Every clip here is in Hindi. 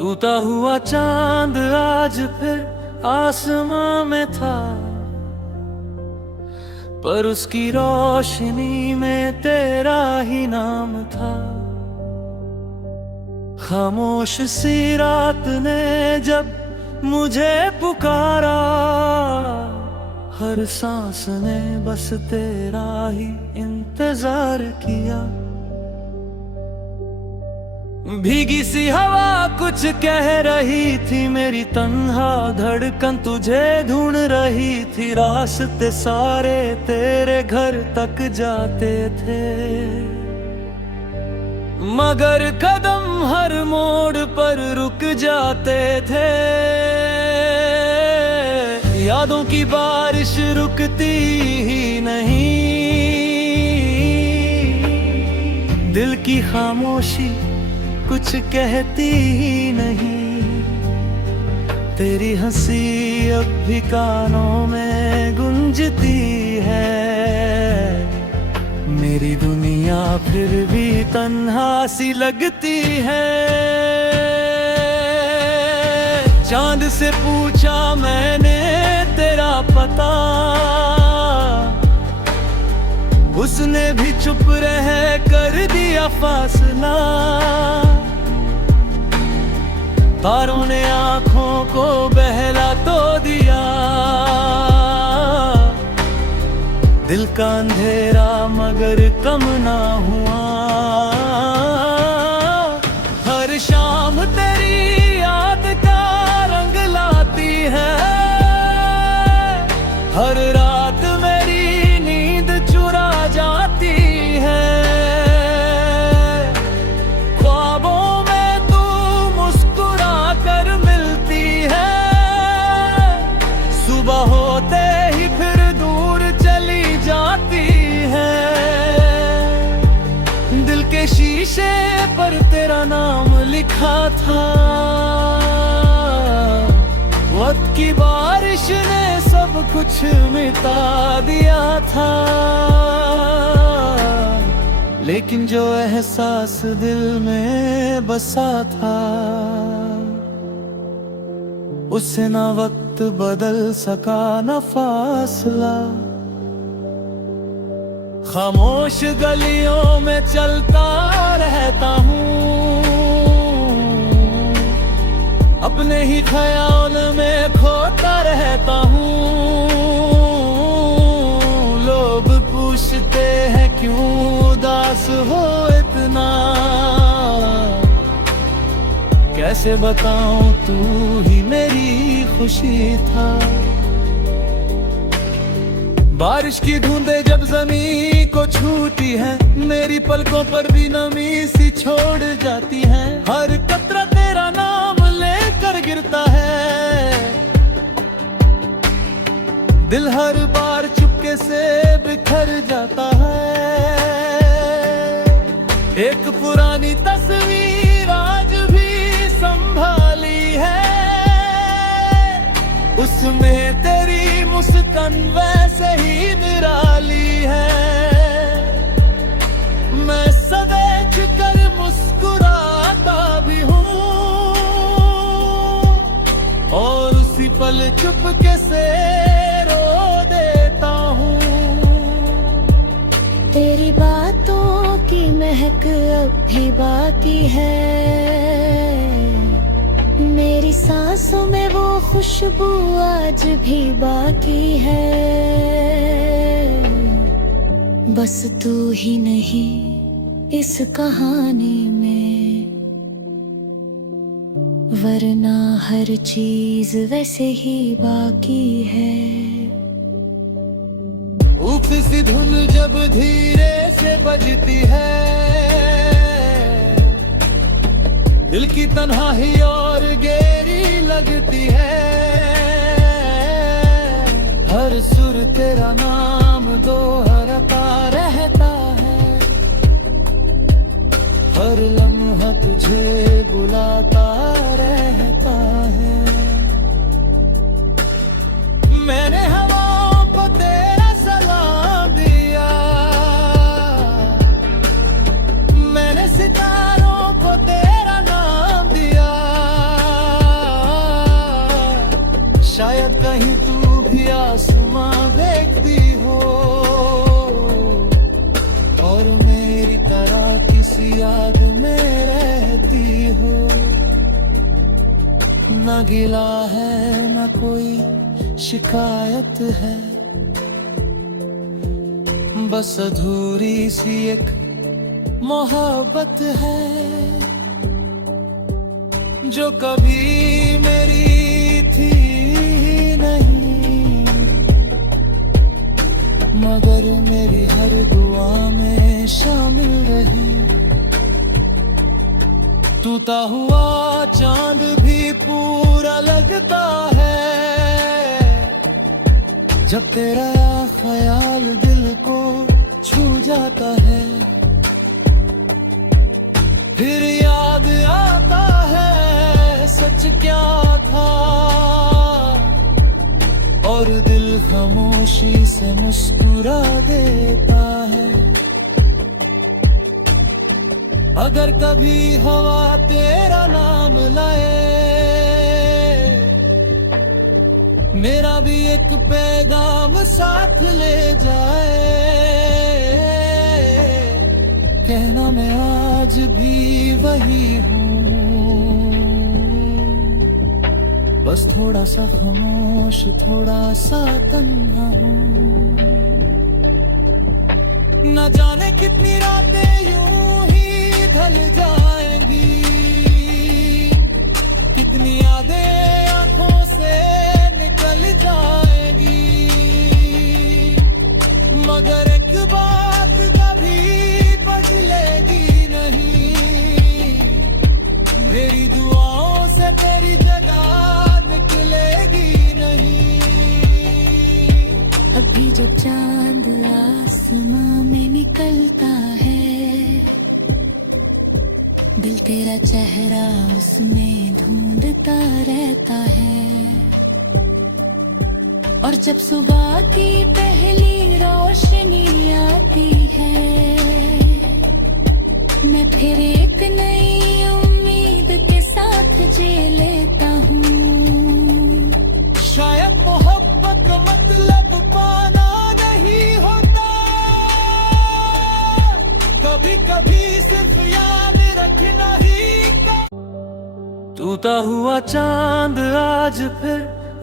टूटा हुआ चांद आज फिर आसमां में था, पर उसकी रोशनी में तेरा ही नाम था। खामोश सी रात ने जब मुझे पुकारा, हर सांस ने बस तेरा ही इंतजार किया। भीगी सी हवा कुछ कह रही थी, मेरी तन्हा धड़कन तुझे ढूंढ रही थी। रास्ते सारे तेरे घर तक जाते थे, मगर कदम हर मोड़ पर रुक जाते थे। यादों की बारिश रुकती ही नहीं, दिल की खामोशी कुछ कहती ही नहीं। तेरी हंसी अब भी कानों में गूंजती है, मेरी दुनिया फिर भी तन्हा सी लगती है। चांद से पूछा मैंने तेरा पता, उसने भी चुप रह कर दिया फासला। तारों ने आंखों को बहला तो दिया, दिल का अंधेरा मगर कम ना हुआ। हर शाम तेरी याद का रंग लाती है, हर रात मेरी नींद चुरा जाती है। ख्वाबों में तू मुस्कुरा कर मिलती है, सुबह होते ही फिर दूर चली जाती है। दिल के शीशे पर तेरा नाम लिखा था, वक्त की बारिश ने सब कुछ मिटा दिया था। लेकिन जो एहसास दिल में बसा था, उससे ना वक्त बदल सका ना फासला। खामोश गलियों में चलता रहता हूँ, अपने ही ख्याल में खोता रहता हूँ। लोग पूछते हैं क्यों उदास हो इतना, कैसे बताऊं तू ही मेरी खुशी था। बारिश की बूंदें जब ज़मीन को छूती हैं, मेरी पलकों पर भी नमी सी छोड़ जाती हैं। हर कतरा तेरा नाम लेकर गिरता है, दिल हर बार चुपके से बिखर जाता है। एक पुरानी तस्वीर आज भी संभाली है, उसमें तेरी मुस्कान वैसे ही निराली है। मैं सदैव कर मुस्कुराता भी हूँ, और उसी पल चुपके से रो देता हूँ। तेरी बातों की महक अब भी बाकी है, मेरी सांसों में वो खुशबू आज भी बाकी है। बस तू ही नहीं इस कहानी में, वरना हर चीज वैसे ही बाकी है। ऊपरी सी धुन जब धीरे से बजती है, दिल की तन्हाई और गहरी लगती है। हर सुर तेरा नाम दोहराता रहता है, हर लम्हा तुझे बुलाता रहता है। मैंने हवाओं को तेरा सलाम दिया, मैंने सितारों को तेरा नाम दिया। कहीं तू भी आसमां देखती हो और मेरी तरह किसी याद में रहती हो। न गिला है न कोई शिकायत है, बस अधूरी सी एक मोहब्बत है जो कभी मेरी थी नहीं, मगर मेरी हर दुआ में शामिल रही। टूटा हुआ चांद भी पूरा लगता है जब तेरा ख्याल दिल को छू जाता है। फिर याद आता है सच क्या था और दिल खामोशी से मुस्कुरा देता है। अगर कभी हवा तेरा नाम लाए, मेरा भी एक पैगाम साथ ले जाए। कहना मैं आज भी वही हूँ, बस थोड़ा सा खामोश थोड़ा सा तन्हा हूँ। न जाने कितनी रातें यूं ही ढल जाएंगी, कितनी यादें आंखों से निकल जाएंगी, मगर एक बात कभी बदलेगी नहीं, मेरी दुआओं से तेरी जगह निकलेगी नहीं। अभी जब चांद आसमां में निकलता है, दिल तेरा चेहरा उसमें ढूंढता रहता है। और जब सुबह की पहली रोशनी आती है, मैं फिर एक नई उम्मीद के साथ जी लेता हूँ। शायद मोहब्बत का मतलब पाना नहीं होता, कभी कभी सिर्फ याद रखना ही का। टूटा हुआ चांद आज फिर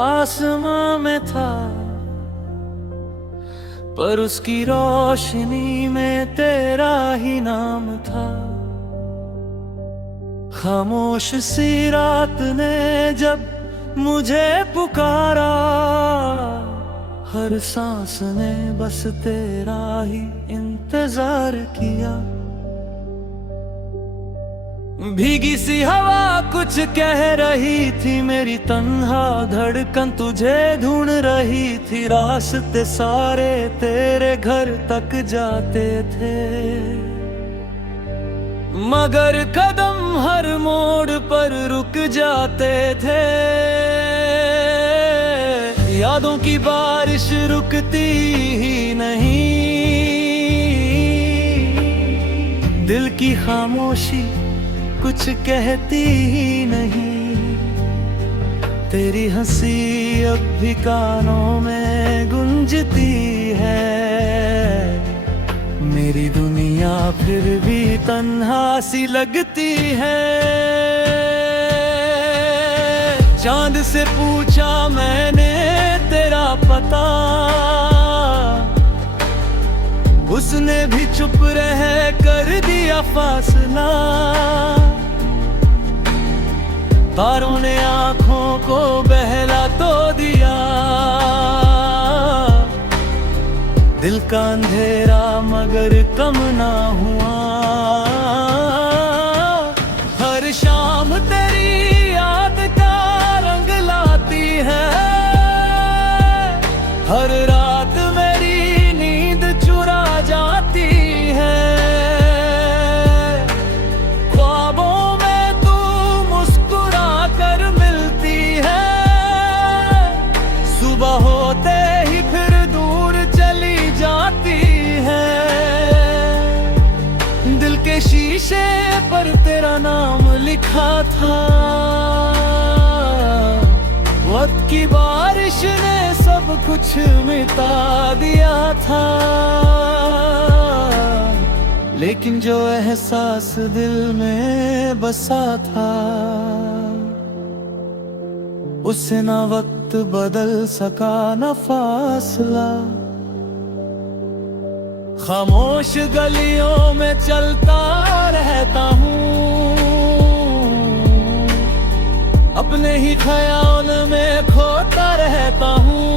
आसमां में था, पर उसकी रोशनी में तेरा ही नाम था। खामोश सी रात ने जब मुझे पुकारा, हर सांस ने बस तेरा ही इंतजार किया। भीगी सी हवा कुछ कह रही थी, मेरी तन्हा धड़कन तुझे ढूंढ रही थी। रास्ते सारे तेरे घर तक जाते थे, मगर कदम हर मोड़ पर रुक जाते थे। यादों की बारिश रुकती ही नहीं, दिल की खामोशी कुछ कहती ही नहीं। तेरी हंसी अब भी कानों में गूंजती है, मेरी दुनिया फिर भी तन्हा सी लगती है। चांद से पूछा मैंने तेरा पता, उसने भी चुप रह कर दिया फासला। तारों ने आंखों को बहला तो दिया, दिल का अंधेरा मगर कम ना हुआ। हर शाम तेरी याद का रंग लाती है, हर रात मेरी नींद चुरा जाती है। ख्वाबों में तू मुस्कुरा कर मिलती है, सुबह होते ही फिर दूर चली जाती है। दिल के शीशे पर तेरा नाम लिखा था, वक्त की बारिश कुछ मिटा दिया था, लेकिन जो एहसास दिल में बसा था उससे ना वक्त बदल सका ना फासला। खामोश गलियों में चलता रहता हूँ, अपने ही ख्याल में खोता रहता हूँ।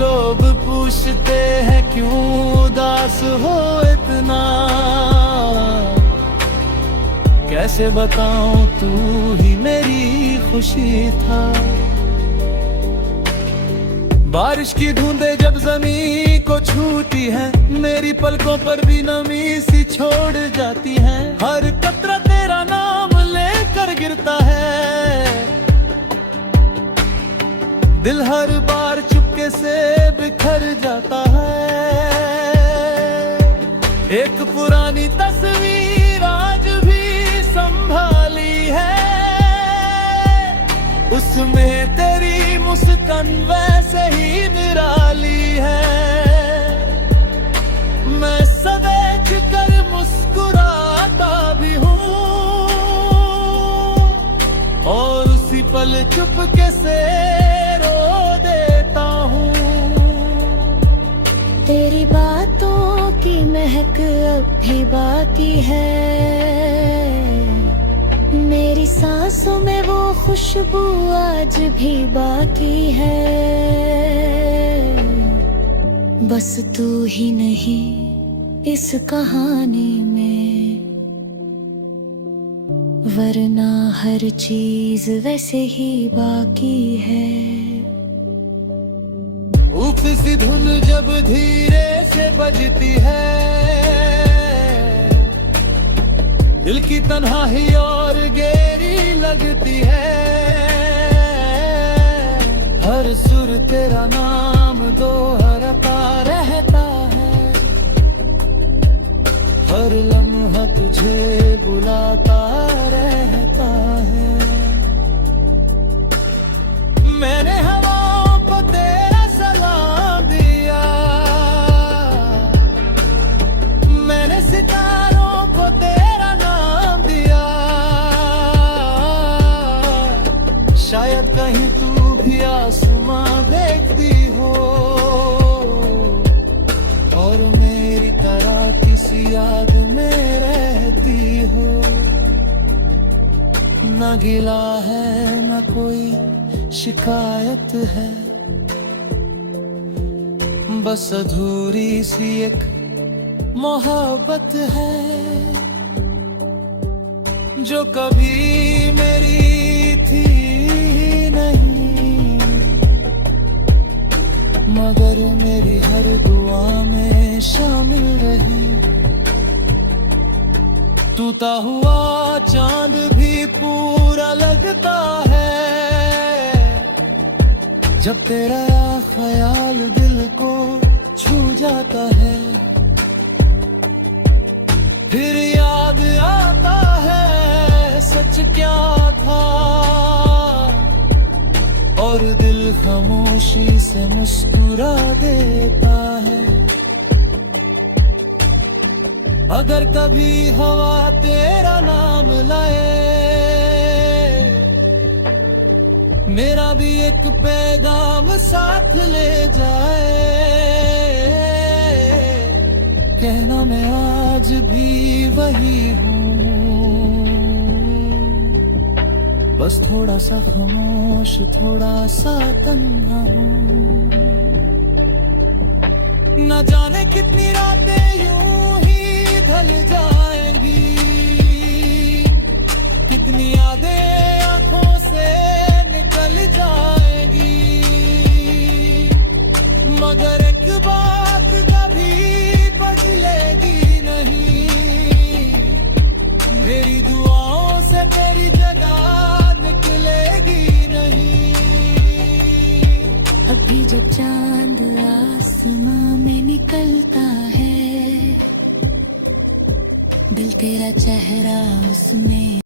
लोग पूछते हैं क्यों उदास हो इतना, कैसे बताऊं तू ही मेरी खुशी था। बारिश की बूंदें जब ज़मीं को छूती हैं, मेरी पलकों पर भी नमी सी छोड़ जाती हैं। हर कतरा तेरा नाम लेकर गिरता है, दिल हर बार चुपके से बिखर जाता है। एक पुरानी तस्वीर आज भी संभाली है, उसमें तेरी मुस्कान वैसे ही निराली है। मैं सदैव कर मुस्कुराता भी हूँ और उसी पल चुपके से रो देता हूँ। तेरी बातों की महक अब भी बाकी है, मेरी सांसों में वो खुशबू आज भी बाकी है। बस तू ही नहीं इस कहानी में, वरना हर चीज वैसे ही बाकी है। ऊपी सी धुन जब धीरे से बजती है, दिल की तन्हाई और गहरी लगती है। हर सुर तेरा नाम दोहराता रहता है, हर लम्हा तुझे बुलाता रहता है। मैंने हवाओं को तेरा सलाम दिया, मैंने सितारों को तेरा नाम दिया। शायद कहीं तू भी आसमां देखती हो और मेरी तरह किसी याद में रहती हो। ना गिला है ना कोई शिकायत है, बस अधूरी सी एक मोहब्बत है जो कभी मेरी थी नहीं, मगर मेरी हर दुआ में शामिल रही। टूटा हुआ चांद भी पूरा लगता है जब तेरा ख्याल दिल को छू जाता है। फिर याद आता है सच क्या था और दिल खामोशी से मुस्कुरा देता है। अगर कभी हवा तेरा नाम लाए, मेरा भी एक पैगाम साथ ले जाए। कहना मैं आज भी वही हूँ, बस थोड़ा सा खामोश थोड़ा सा तन्हा हूँ। न जाने कितनी रातें यूं ही ढल जाएंगी, कितनी यादें आंखों से निकल जाएंगी, मगर एक बात कभी बदलेगी नहीं, मेरी दुआओं से तेरी जगह निकलेगी नहीं। अभी जब चांद आसमां में निकलता है, दिल तेरा चेहरा उसमें